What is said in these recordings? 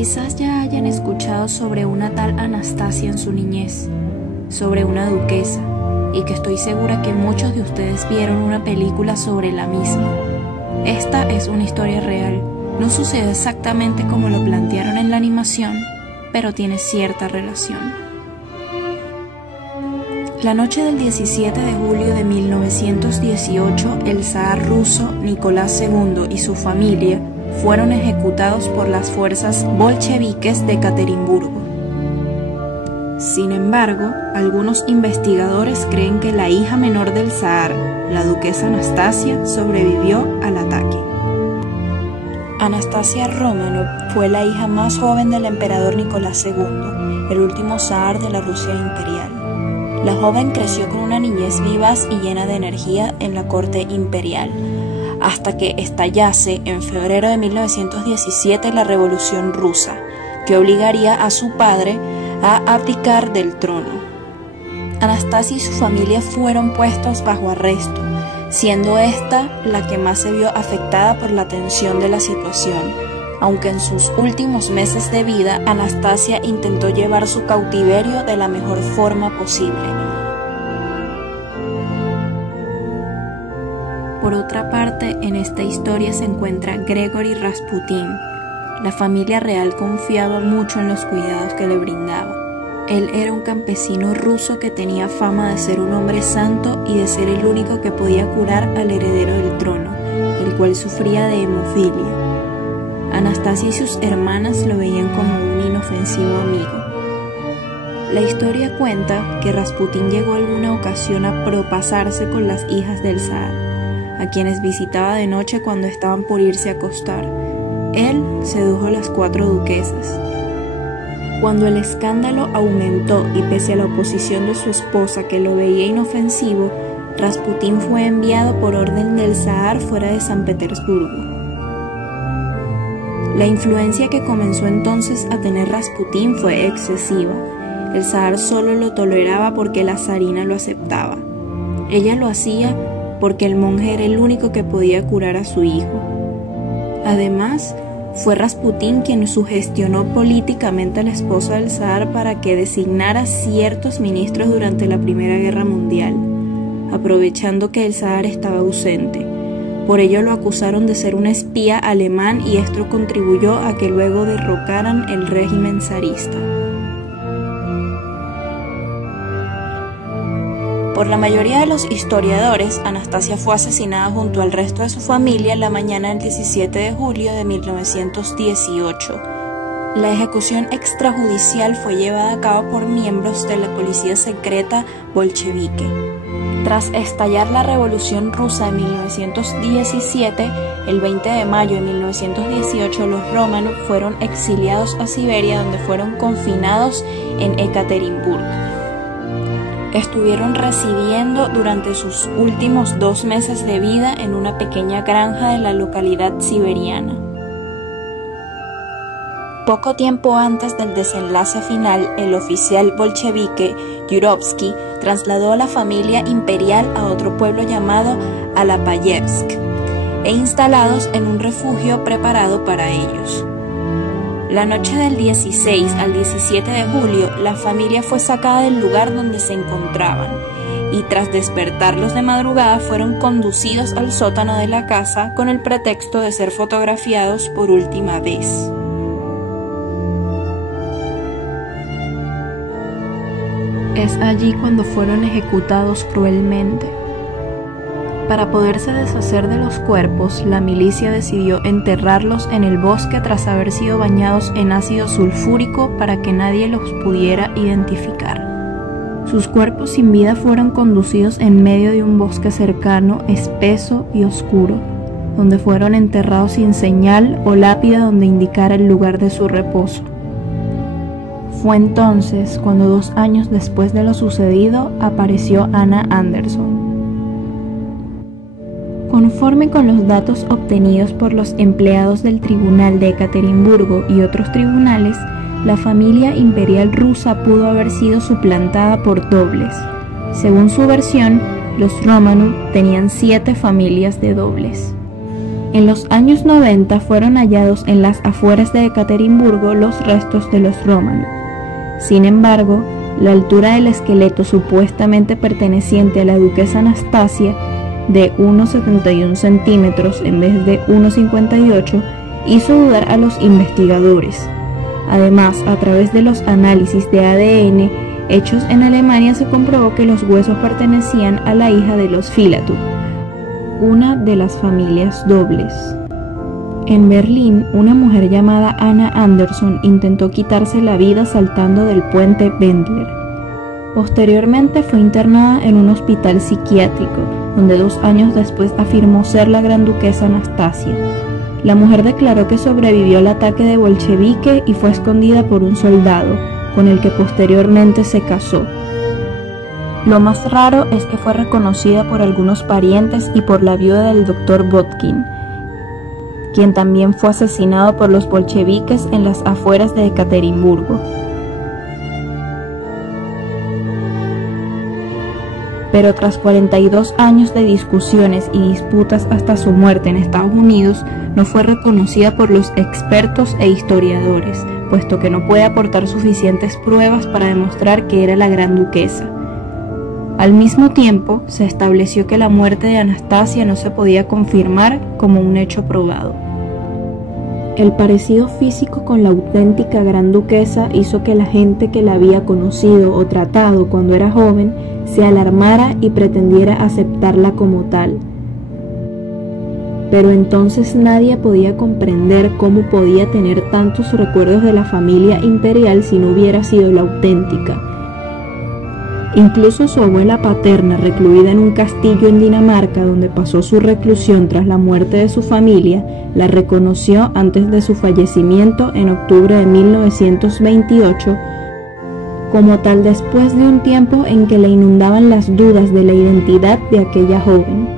Quizás ya hayan escuchado sobre una tal Anastasia en su niñez, sobre una duquesa, y que estoy segura que muchos de ustedes vieron una película sobre la misma. Esta es una historia real, no sucede exactamente como lo plantearon en la animación, pero tiene cierta relación. La noche del 17 de julio de 1918, el zar ruso Nicolás II y su familia fueron ejecutados por las fuerzas bolcheviques de Ekaterimburgo. Sin embargo, algunos investigadores creen que la hija menor del zar, la duquesa Anastasia, sobrevivió al ataque. Anastasia Romanov fue la hija más joven del emperador Nicolás II, el último zar de la Rusia imperial. La joven creció con una niñez vivaz y llena de energía en la corte imperial, hasta que estallase en febrero de 1917 la Revolución Rusa, que obligaría a su padre a abdicar del trono. Anastasia y su familia fueron puestos bajo arresto, siendo esta la que más se vio afectada por la tensión de la situación, aunque en sus últimos meses de vida Anastasia intentó llevar su cautiverio de la mejor forma posible. Por otra parte, en esta historia se encuentra Gregory Rasputin. La familia real confiaba mucho en los cuidados que le brindaba. Él era un campesino ruso que tenía fama de ser un hombre santo y de ser el único que podía curar al heredero del trono, el cual sufría de hemofilia. Anastasia y sus hermanas lo veían como un inofensivo amigo. La historia cuenta que Rasputin llegó alguna ocasión a propasarse con las hijas del zar, a quienes visitaba de noche cuando estaban por irse a acostar. Él sedujo a las 4 duquesas. Cuando el escándalo aumentó y pese a la oposición de su esposa que lo veía inofensivo, Rasputin fue enviado por orden del zar fuera de San Petersburgo. La influencia que comenzó entonces a tener Rasputin fue excesiva. El zar solo lo toleraba porque la zarina lo aceptaba. Ella lo hacía porque el monje era el único que podía curar a su hijo. Además, fue Rasputin quien sugestionó políticamente a la esposa del zar para que designara ciertos ministros durante la Primera Guerra Mundial, aprovechando que el zar estaba ausente. Por ello lo acusaron de ser un espía alemán y esto contribuyó a que luego derrocaran el régimen zarista. Por la mayoría de los historiadores, Anastasia fue asesinada junto al resto de su familia la mañana del 17 de julio de 1918. La ejecución extrajudicial fue llevada a cabo por miembros de la policía secreta bolchevique. Tras estallar la Revolución Rusa de 1917, el 20 de mayo de 1918 los Romanov fueron exiliados a Siberia, donde fueron confinados en Ekaterimburgo. Estuvieron residiendo durante sus últimos 2 meses de vida en una pequeña granja de la localidad siberiana. Poco tiempo antes del desenlace final, el oficial bolchevique Yurovsky trasladó a la familia imperial a otro pueblo llamado Alapayevsk e instalados en un refugio preparado para ellos. La noche del 16 al 17 de julio, la familia fue sacada del lugar donde se encontraban y tras despertarlos de madrugada fueron conducidos al sótano de la casa con el pretexto de ser fotografiados por última vez. Es allí cuando fueron ejecutados cruelmente. Para poderse deshacer de los cuerpos, la milicia decidió enterrarlos en el bosque tras haber sido bañados en ácido sulfúrico para que nadie los pudiera identificar. Sus cuerpos sin vida fueron conducidos en medio de un bosque cercano, espeso y oscuro, donde fueron enterrados sin señal o lápida donde indicara el lugar de su reposo. Fue entonces cuando 2 años después de lo sucedido apareció Anna Anderson. Conforme con los datos obtenidos por los empleados del Tribunal de Ekaterimburgo y otros tribunales, la familia imperial rusa pudo haber sido suplantada por dobles. Según su versión, los Romanov tenían 7 familias de dobles. En los años 90 fueron hallados en las afueras de Ekaterimburgo los restos de los Romanov. Sin embargo, la altura del esqueleto supuestamente perteneciente a la duquesa Anastasia, de 1,71 centímetros en vez de 1,58, hizo dudar a los investigadores. Además, a través de los análisis de ADN hechos en Alemania se comprobó que los huesos pertenecían a la hija de los Filatov, una de las familias dobles. En Berlín, una mujer llamada Anna Anderson intentó quitarse la vida saltando del puente Wendler. Posteriormente fue internada en un hospital psiquiátrico, donde 2 años después afirmó ser la gran duquesa Anastasia. La mujer declaró que sobrevivió al ataque de bolchevique y fue escondida por un soldado, con el que posteriormente se casó. Lo más raro es que fue reconocida por algunos parientes y por la viuda del Dr. Botkin, quien también fue asesinado por los bolcheviques en las afueras de Ekaterimburgo. Pero tras 42 años de discusiones y disputas hasta su muerte en Estados Unidos, no fue reconocida por los expertos e historiadores, puesto que no puede aportar suficientes pruebas para demostrar que era la gran duquesa. Al mismo tiempo, se estableció que la muerte de Anastasia no se podía confirmar como un hecho probado. El parecido físico con la auténtica gran duquesa hizo que la gente que la había conocido o tratado cuando era joven se alarmara y pretendiera aceptarla como tal. Pero entonces nadie podía comprender cómo podía tener tantos recuerdos de la familia imperial si no hubiera sido la auténtica. Incluso su abuela paterna, recluida en un castillo en Dinamarca donde pasó su reclusión tras la muerte de su familia, la reconoció antes de su fallecimiento en octubre de 1928 como tal, después de un tiempo en que le inundaban las dudas de la identidad de aquella joven.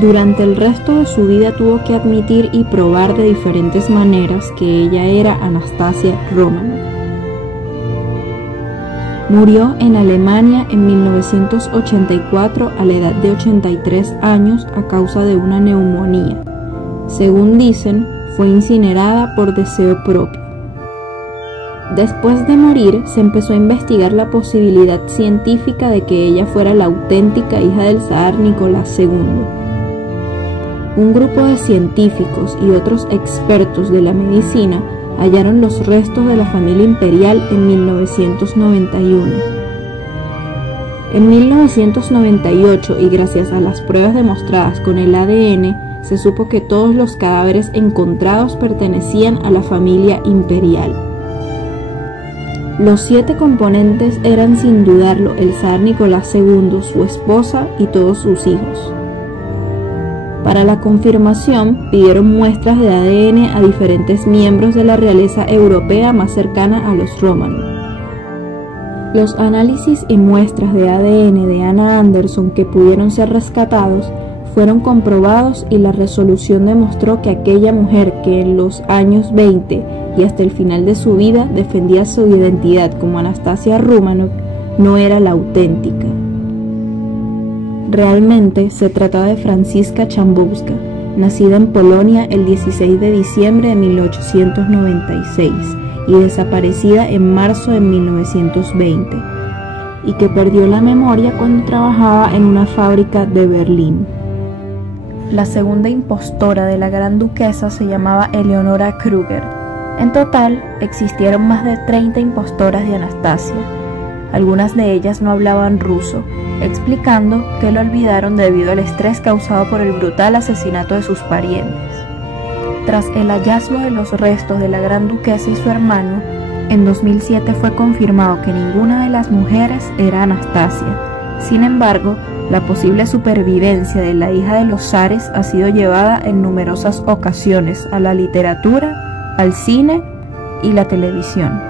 Durante el resto de su vida tuvo que admitir y probar de diferentes maneras que ella era Anastasia Romanov. Murió en Alemania en 1984 a la edad de 83 años a causa de una neumonía. Según dicen, fue incinerada por deseo propio. Después de morir, se empezó a investigar la posibilidad científica de que ella fuera la auténtica hija del zar Nicolás II. Un grupo de científicos y otros expertos de la medicina hallaron los restos de la familia imperial en 1991. En 1998, y gracias a las pruebas demostradas con el ADN, se supo que todos los cadáveres encontrados pertenecían a la familia imperial. Los 7 componentes eran sin dudarlo el zar Nicolás II, su esposa y todos sus hijos. Para la confirmación, pidieron muestras de ADN a diferentes miembros de la realeza europea más cercana a los Romanov. Los análisis y muestras de ADN de Anna Anderson que pudieron ser rescatados fueron comprobados y la resolución demostró que aquella mujer que en los años 20 y hasta el final de su vida defendía su identidad como Anastasia Romanov no era la auténtica. Realmente se trataba de Franziska Chambowska, nacida en Polonia el 16 de diciembre de 1896 y desaparecida en marzo de 1920, y que perdió la memoria cuando trabajaba en una fábrica de Berlín. La segunda impostora de la gran duquesa se llamaba Eleonora Kruger. En total, existieron más de 30 impostoras de Anastasia. Algunas de ellas no hablaban ruso, explicando que lo olvidaron debido al estrés causado por el brutal asesinato de sus parientes. Tras el hallazgo de los restos de la gran duquesa y su hermano, en 2007 fue confirmado que ninguna de las mujeres era Anastasia. Sin embargo, la posible supervivencia de la hija de los zares ha sido llevada en numerosas ocasiones a la literatura, al cine y la televisión.